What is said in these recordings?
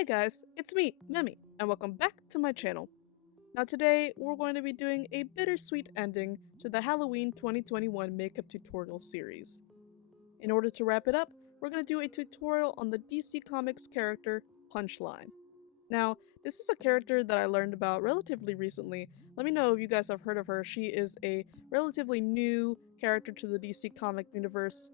Hey guys, it's me, Memi, and welcome back to my channel. Now today, we're going to be doing a bittersweet ending to the Halloween 2021 makeup tutorial series. In order to wrap it up, we're going to do a tutorial on the DC Comics character, Punchline. Now, this is a character that I learned about relatively recently. Let me know if you guys have heard of her. She is a relatively new character to the DC comic universe,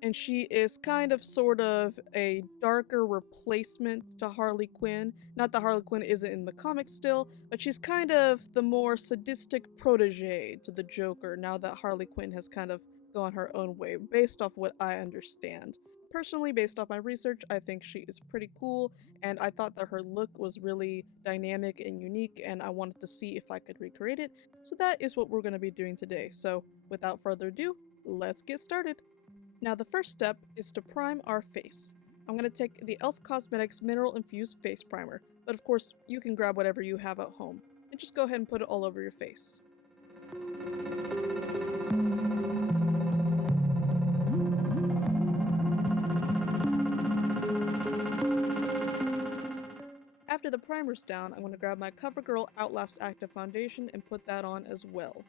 and she is kind of sort of a darker replacement to Harley Quinn. Not that Harley Quinn isn't in the comics still, but she's kind of the more sadistic protege to the Joker now that Harley Quinn has kind of gone her own way, based off what I understand. Personally, based off my research, I think she is pretty cool, and I thought that her look was really dynamic and unique, and I wanted to see if I could recreate it, so that is what we're going to be doing today. So, without further ado, let's get started! Now the first step is to prime our face. I'm going to take the e.l.f. Cosmetics Mineral Infused Face Primer, but of course you can grab whatever you have at home, and just go ahead and put it all over your face. After the primer's down, I'm going to grab my CoverGirl Outlast Active Foundation and put that on as well.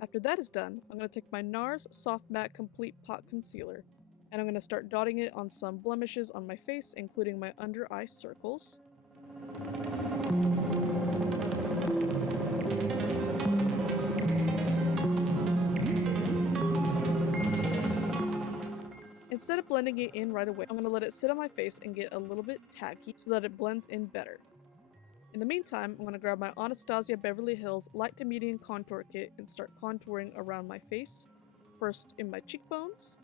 After that is done, I'm going to take my NARS Soft Matte Complete Pot Concealer, and I'm going to start dotting it on some blemishes on my face, including my under eye circles. Instead of blending it in right away, I'm going to let it sit on my face and get a little bit tacky so that it blends in better. In the meantime, I'm going to grab my Anastasia Beverly Hills Light to Medium Contour Kit and start contouring around my face, first in my cheekbones.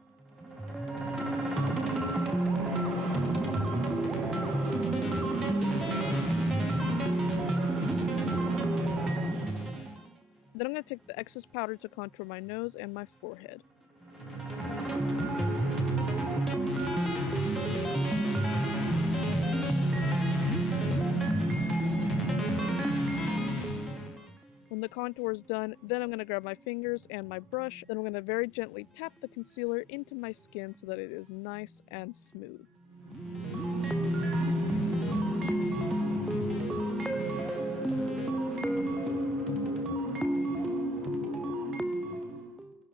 Then I'm going to take the excess powder to contour my nose and my forehead. When the contour is done, then I'm going to grab my fingers and my brush, then I'm going to very gently tap the concealer into my skin so that it is nice and smooth.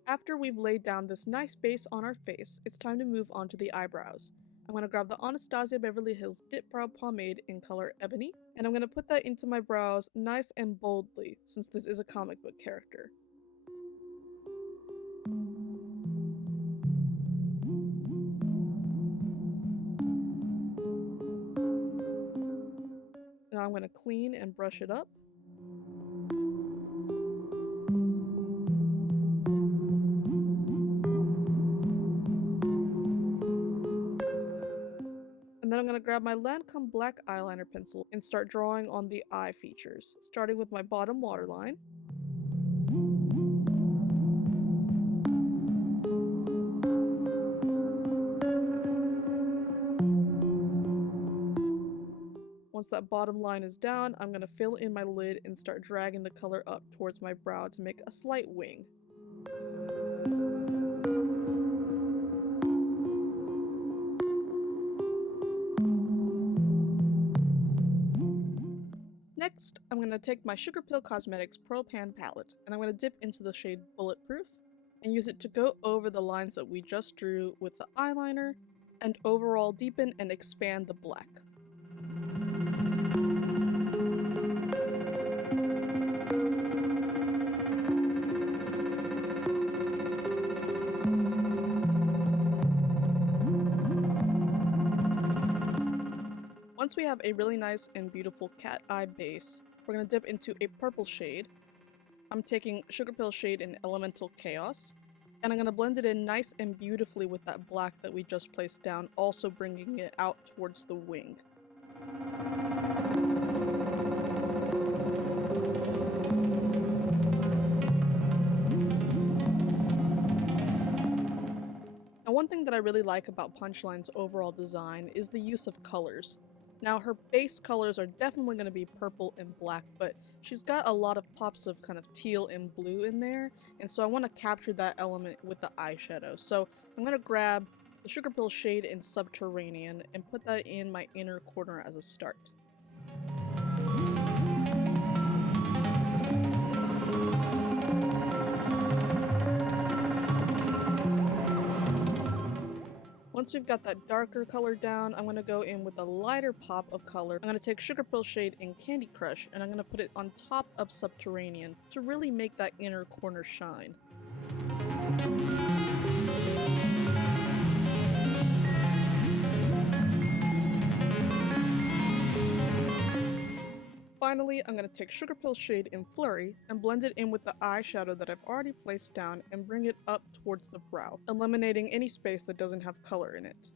After we've laid down this nice base on our face, it's time to move on to the eyebrows. I'm going to grab the Anastasia Beverly Hills Dip Brow Pomade in color Ebony, and I'm going to put that into my brows nice and boldly, since this is a comic book character. Now I'm going to clean and brush it up. And then I'm going to grab my Lancome black eyeliner pencil and start drawing on the eye features, starting with my bottom waterline. Once that bottom line is down, I'm going to fill in my lid and start dragging the color up towards my brow to make a slight wing. Next, I'm going to take my Sugarpill Cosmetics Pearl Pan palette, and I'm going to dip into the shade Bulletproof, and use it to go over the lines that we just drew with the eyeliner, and overall deepen and expand the black. Once we have a really nice and beautiful cat eye base, we're going to dip into a purple shade. I'm taking Sugarpill shade in Elemental Chaos, and I'm going to blend it in nice and beautifully with that black that we just placed down, also bringing it out towards the wing. Now, one thing that I really like about Punchline's overall design is the use of colors. Now her base colors are definitely going to be purple and black, but she's got a lot of pops of kind of teal and blue in there, and so I want to capture that element with the eyeshadow. So I'm going to grab the Sugar Pill shade in Subterranean and put that in my inner corner as a start. Once we've got that darker color down, I'm going to go in with a lighter pop of color. I'm going to take Sugar Pill shade in Candy Crush and I'm going to put it on top of Subterranean to really make that inner corner shine. Finally, I'm going to take Sugar Pill shade in Flurry and blend it in with the eyeshadow that I've already placed down and bring it up towards the brow, eliminating any space that doesn't have color in it.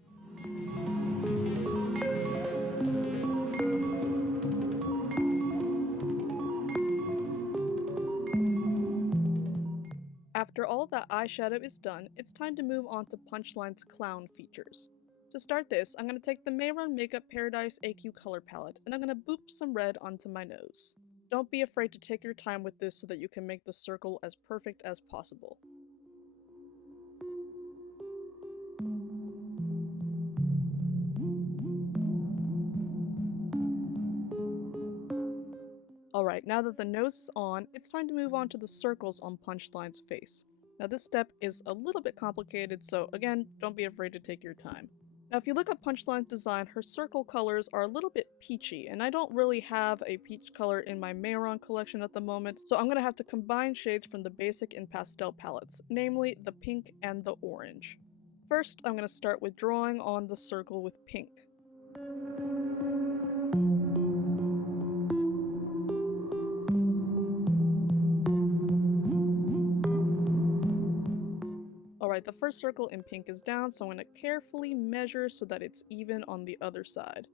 After all of that eyeshadow is done, it's time to move on to Punchline's clown features. To start this, I'm going to take the Mayron Makeup Paradise AQ color palette and I'm going to boop some red onto my nose. Don't be afraid to take your time with this so that you can make the circle as perfect as possible. Alright, now that the nose is on, it's time to move on to the circles on Punchline's face. Now this step is a little bit complicated, so again, don't be afraid to take your time. Now if you look at Punchline's design, her circle colors are a little bit peachy, and I don't really have a peach color in my Mayron collection at the moment, so I'm going to have to combine shades from the basic and pastel palettes, namely the pink and the orange. First, I'm going to start with drawing on the circle with pink. Alright, the first circle in pink is down, so I'm going to carefully measure so that it's even on the other side.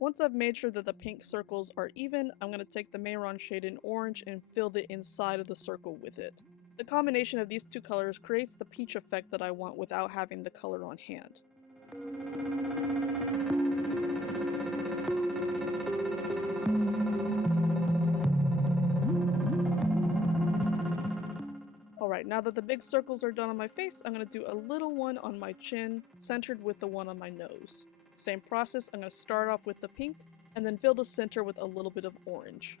Once I've made sure that the pink circles are even, I'm going to take the Mayron shade in orange and fill the inside of the circle with it. The combination of these two colors creates the peach effect that I want without having the color on hand. Alright, now that the big circles are done on my face, I'm going to do a little one on my chin, centered with the one on my nose. Same process, I'm going to start off with the pink, and then fill the center with a little bit of orange.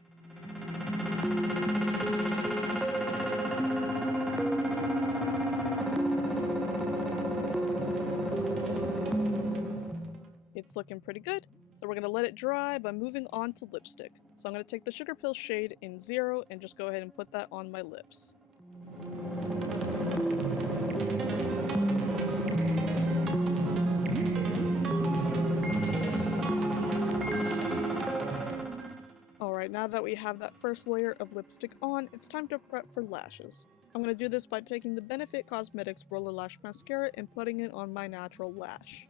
It's looking pretty good, so we're going to let it dry by moving on to lipstick. So I'm going to take the Sugar Pill shade in 0 and just go ahead and put that on my lips. Alright, now that we have that first layer of lipstick on, it's time to prep for lashes. I'm going to do this by taking the Benefit Cosmetics Roller Lash Mascara and putting it on my natural lash.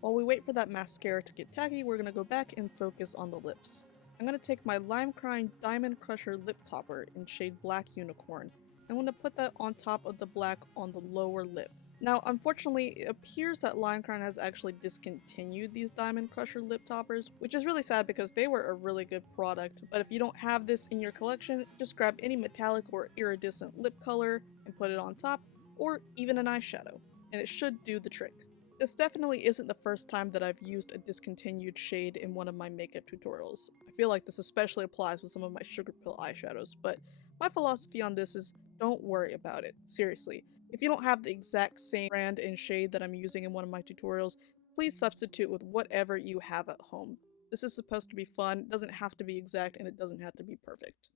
While we wait for that mascara to get tacky, we're going to go back and focus on the lips. I'm going to take my Lime Crime Diamond Crusher Lip Topper in shade Black Unicorn. I'm going to put that on top of the black on the lower lip. Now, unfortunately, it appears that Lime Crime has actually discontinued these Diamond Crusher lip toppers, which is really sad because they were a really good product, but if you don't have this in your collection, just grab any metallic or iridescent lip color and put it on top, or even an eyeshadow, and it should do the trick. This definitely isn't the first time that I've used a discontinued shade in one of my makeup tutorials. I feel like this especially applies with some of my Sugar Pill eyeshadows, but my philosophy on this is don't worry about it. Seriously. If you don't have the exact same brand and shade that I'm using in one of my tutorials, please substitute with whatever you have at home. This is supposed to be fun, it doesn't have to be exact, and it doesn't have to be perfect.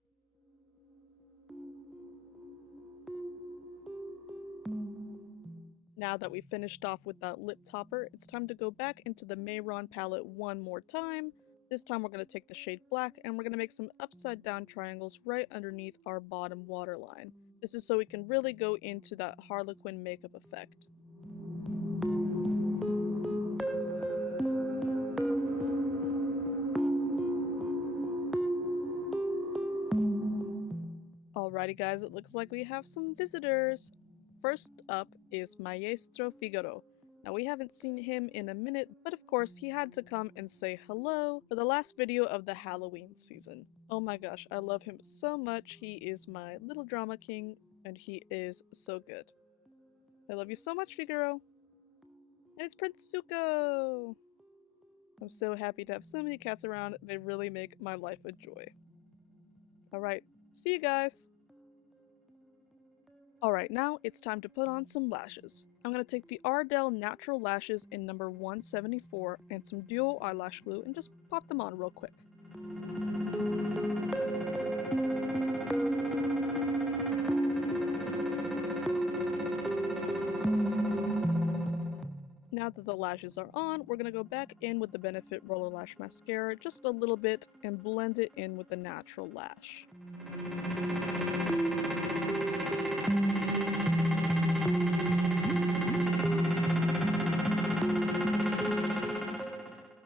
Now that we've finished off with that lip topper, it's time to go back into the Mayron palette one more time. This time we're going to take the shade Black and we're going to make some upside down triangles right underneath our bottom waterline. This is so we can really go into that Harley Quinn makeup effect. Alrighty guys, it looks like we have some visitors. First up is Maestro Figaro. Now we haven't seen him in a minute, but of course he had to come and say hello for the last video of the Halloween season. Oh my gosh, I love him so much. He is my little drama king and he is so good. I love you so much, Figaro. And it's Prince Zuko! I'm so happy to have so many cats around. They really make my life a joy. Alright, see you guys! Alright, now it's time to put on some lashes. I'm going to take the Ardell Natural Lashes in number 174 and some duo eyelash glue and just pop them on real quick. Now that the lashes are on, we're going to go back in with the Benefit Roller Lash Mascara just a little bit and blend it in with the natural lash.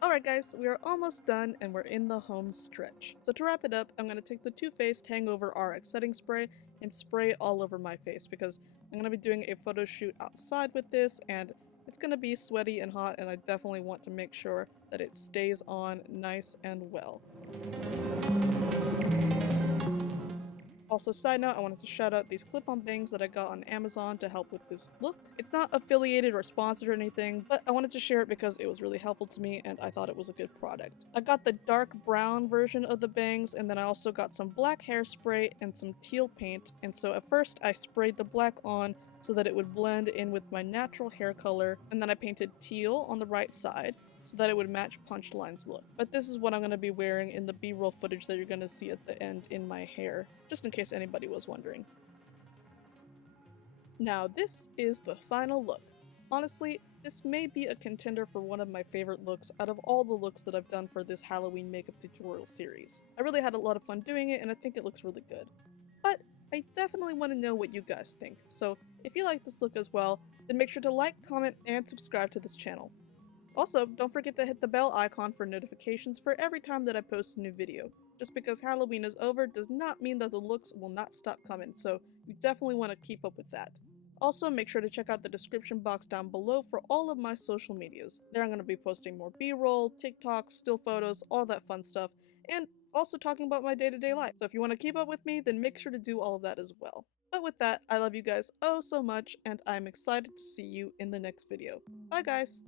Alright guys, we are almost done and we're in the home stretch. So to wrap it up, I'm going to take the Too Faced Hangover RX setting spray and spray it all over my face because I'm going to be doing a photo shoot outside with this and it's going to be sweaty and hot and I definitely want to make sure that it stays on nice and well. Also, side note, I wanted to shout out these clip-on bangs that I got on Amazon to help with this look. It's not affiliated or sponsored or anything, but I wanted to share it because it was really helpful to me and I thought it was a good product. I got the dark brown version of the bangs and then I also got some black hairspray and some teal paint, and so at first I sprayed the black on so that it would blend in with my natural hair color, and then I painted teal on the right side so that it would match Punchline's look. But this is what I'm going to be wearing in the B-roll footage that you're going to see at the end in my hair, just in case anybody was wondering. Now this is the final look. Honestly, this may be a contender for one of my favorite looks out of all the looks that I've done for this Halloween makeup tutorial series. I really had a lot of fun doing it and I think it looks really good. But I definitely want to know what you guys think, so if you like this look as well, then make sure to like, comment, and subscribe to this channel. Also, don't forget to hit the bell icon for notifications for every time that I post a new video. Just because Halloween is over does not mean that the looks will not stop coming, so you definitely want to keep up with that. Also, make sure to check out the description box down below for all of my social medias. There I'm going to be posting more B-roll, TikToks, still photos, all that fun stuff, and also talking about my day-to-day life. So if you want to keep up with me, then make sure to do all of that as well. But with that, I love you guys oh so much, and I'm excited to see you in the next video. Bye guys!